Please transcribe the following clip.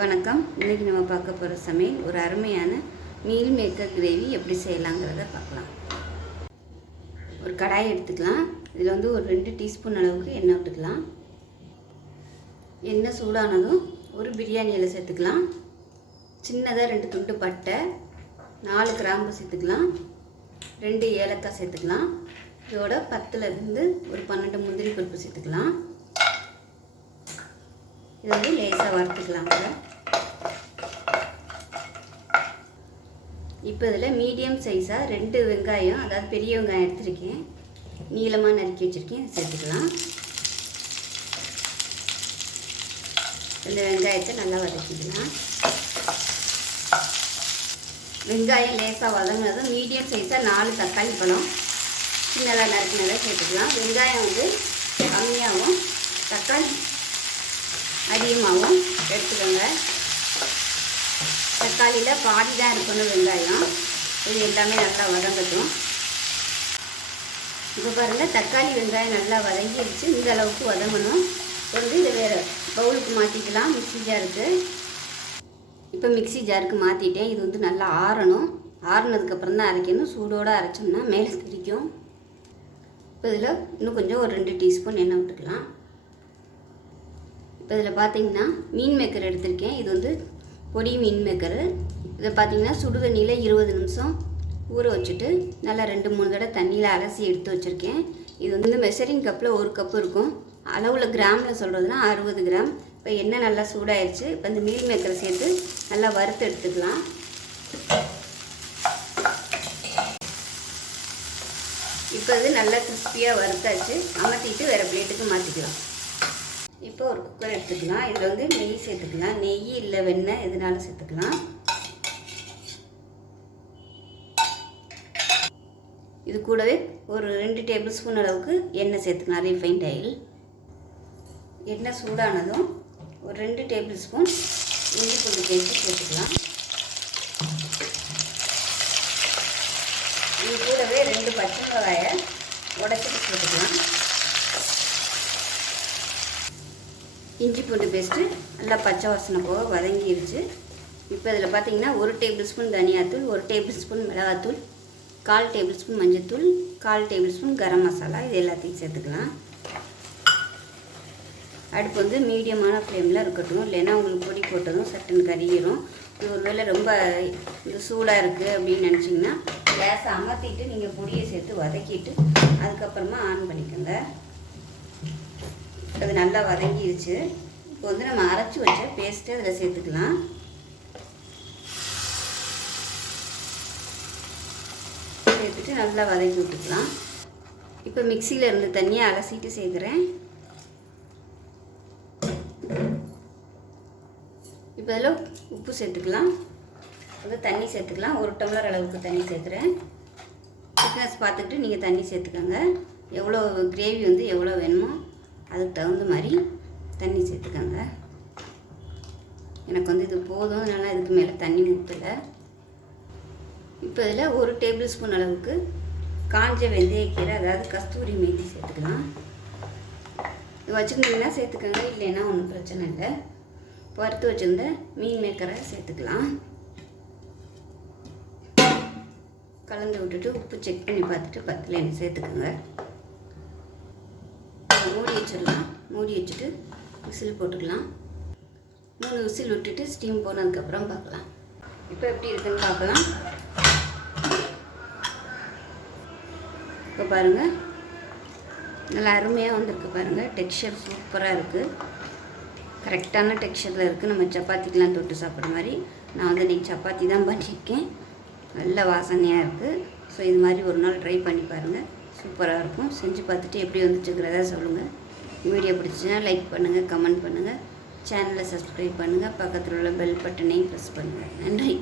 வணக்கம். இன்றைக்கி நம்ம பார்க்க போகிற சமையல் ஒரு அருமையான மீல் மேக்கர் கிரேவி எப்படி செய்யலாங்கிறத பார்க்கலாம். ஒரு கடாயை எடுத்துக்கலாம். இதில் வந்து ஒரு 2 டீஸ்பூன் அளவுக்கு எண்ணெய் விட்டுக்கலாம். எண்ணெய் சூடானதும் ஒரு பிரியாணி இலை சேர்த்துக்கலாம். சின்னதாக 2 துண்டு பட்டை, 4 கிராம்பு சேர்த்துக்கலாம், 2 ஏலக்காய் சேர்த்துக்கலாம். இதோட 10லேருந்து ஒரு 12 முந்திரி பருப்பு சேர்த்துக்கலாம். இதை வந்து லேசாக வறுத்துக்கலாங்க. இப்போ இதில் மீடியம் சைஸாக 2 வெங்காயம், அதாவது பெரிய வெங்காயம் எடுத்துருக்கேன், நீளமாக நறுக்கி வச்சுருக்கேன், சேர்த்துக்கலாம். இந்த வெங்காயத்தை நல்லா வதக்கிக்கலாம். வெங்காயம் லேசாக வதங்கினதும் மீடியம் சைஸாக 4 தக்காளி பழம் சின்னதாக நறுக்கினதை சேர்த்துக்கலாம். வெங்காயம் வந்து கம்மியாகவும் தக்காளி அதிகமாகவும் எடுத்துக்கோங்க. தக்காளியில் பாதி தான் இருக்கணும் வெங்காயம். இது எல்லாமே நல்லா வதங்கட்டும். இப்போ பாருங்கள், தக்காளி வெங்காயம் நல்லா வதங்கிடுச்சு. இந்த அளவுக்கு வதங்கணும். வந்து இதை வேறு பவுலுக்கு மாற்றிக்கலாம். மிக்ஸி ஜாருக்கு இப்போ மிக்ஸி ஜாருக்கு மாற்றிட்டேன். இது வந்து நல்லா ஆறணும். ஆறுனதுக்கப்புறம் தான் அரைக்கணும். சூடோடு அரைச்சோம்னா மேலே திரிக்கும். இப்போ இதில் இன்னும் கொஞ்சம் ஒரு 2 டீஸ்பூன் எண்ணெய் விட்டுக்கலாம். இப்போ இதில் பார்த்தீங்கன்னா மீன் மேக்கர் எடுத்திருக்கேன். இது வந்து பொடி மீன் மேக்கரு. இதை பார்த்தீங்கன்னா சுடு தண்ணியில் 20 நிமிஷம் ஊற வச்சுட்டு நல்லா 2-3 தடவை தண்ணியில் அலசி எடுத்து வச்சுருக்கேன். இது வந்து மெஷரிங் கப்பில் 1 கப்பு இருக்கும். அளவில் கிராமில் சொல்கிறதுனா 60 கிராம். இப்போ எண்ணெய் நல்லா சூடாயிடுச்சு. இப்போ இந்த மீன் மேக்கரை சேர்த்து நல்லா வறுத்து எடுத்துக்கலாம். இப்போ இது நல்லா கிறிஸ்பியாக வறுத்தாச்சு. அமர்த்திட்டு வேறு பிளேட்டுக்கு மாற்றிக்கலாம். இப்போ ஒரு குக்கர் எடுத்துக்கலாம். இதில் வந்து நெய் சேர்த்துக்கலாம். நெய் இல்லை வெண்ணெய் எதுனாலும் சேர்த்துக்கலாம். இது கூடவே ஒரு 2 டேபிள் ஸ்பூன் அளவுக்கு எண்ணெய் சேர்த்துக்கலாம், ரீஃபைண்ட் ஆயில். எண்ணெய் சூடானதும் ஒரு 2 டேபிள் ஸ்பூன் இஞ்சி பூண்டு பேஸ்ட் சேர்த்துக்கலாம். இது கூடவே 2 பச்சை மிளகாயை உடைச்சிட்டு சேர்த்துக்கலாம். இஞ்சி பூண்டு பேஸ்ட்டு நல்லா பச்சை வாசனை போக வதங்கிடுச்சு. இப்போ இதில் பார்த்தீங்கன்னா 1 டேபிள் ஸ்பூன் தனியாத்தூள், 1 டேபிள் ஸ்பூன் மிளகாத்தூள், 1/4 டேபிள் ஸ்பூன் மஞ்சள்தூள், 1/4 டேபிள் ஸ்பூன் கரம் மசாலா, இது எல்லாத்தையும் சேர்த்துக்கலாம். அடுப்பு வந்து மீடியமான ஃப்ளேமில் இருக்கட்டும். இல்லைன்னா உங்களுக்கு பொடி போட்டதும் சட்டுன்னு கறியிடும். இது ஒரு வேளை ரொம்ப இது சூடாக இருக்குது அப்படின்னு நினச்சிங்கன்னா கேஸை அமர்த்திட்டு நீங்கள் பொடியை சேர்த்து வதக்கிட்டு அதுக்கப்புறமா ஆன் பண்ணிக்கோங்க. அது நல்லா வதங்கிடுச்சு. இப்போ வந்து நம்ம அரைச்சி வச்ச பேஸ்ட்டு அதில் சேர்த்துக்கலாம். சேர்த்துட்டு நல்லா வதக்கி விட்டுக்கலாம். இப்போ மிக்சியில் இருந்து தண்ணியை அலசிட்டு சேர்க்குறேன். இப்போ அதில் உப்பு சேர்த்துக்கலாம். வந்து தண்ணி சேர்த்துக்கலாம். 1 டம்ளர் அளவுக்கு தண்ணி சேர்க்குறேன். திக்னஸ் பார்த்துக்கிட்டு நீங்கள் தண்ணி சேர்த்துக்கோங்க. எவ்வளோ கிரேவி வந்து எவ்வளோ வேணுமோ அதுக்கு தகுந்த மாதிரி தண்ணி சேர்த்துக்கோங்க. எனக்கு வந்து இது போதும், அதனால் இதுக்கு மேலே தண்ணி ஊற்றலை. இப்போ இதில் 1 டேபிள் ஸ்பூன் அளவுக்கு காஞ்ச வெந்தயக்கீரை, அதாவது கஸ்தூரி மேத்தி சேர்த்துக்கலாம். இது வச்சுருந்தீங்கன்னா சேர்த்துக்கோங்க, இல்லைன்னா ஒன்றும் பிரச்சனை இல்லை. வறுத்து வச்சுருந்த மீன் மேக்கரை சேர்த்துக்கலாம். கலந்து விட்டுட்டு உப்பு செக் பண்ணி பார்த்துட்டு 10 சேர்த்துக்கோங்க. மூடி வச்சிடலாம். மூடி வச்சுட்டு விசில் போட்டுக்கலாம். 3 விசில் விட்டுட்டு ஸ்டீம் போனதுக்கப்புறம் பார்க்கலாம். இப்போ எப்படி இருக்குன்னு பார்க்கலாம். இப்போ பாருங்கள், நல்லா அருமையாக வந்திருக்கு பாருங்கள். டெக்ஸ்சர் சூப்பராக இருக்குது. கரெக்டான டெக்ஸ்சரில் இருக்குது. நம்ம சப்பாத்திக்கெலாம் தொட்டு சாப்பிட்ற மாதிரி. நான் வந்து இன்றைக்கி சப்பாத்தி தான் பண்ணியிருக்கேன். நல்ல வாசனையாக இருக்குது. ஸோ இது மாதிரி ஒரு நாள் ட்ரை பண்ணி பாருங்கள். சூப்பராக இருக்கும். செஞ்சு பார்த்துட்டு எப்படி வந்துச்சுங்கிறத சொல்லுங்கள். வீடியோ பிடிச்சின்னா லைக் பண்ணுங்கள், கமெண்ட் பண்ணுங்கள், சேனலை சப்ஸ்கிரைப் பண்ணுங்கள், பக்கத்தில் உள்ள பெல் பட்டனையும் ப்ரெஸ் பண்ணுங்கள். நன்றி.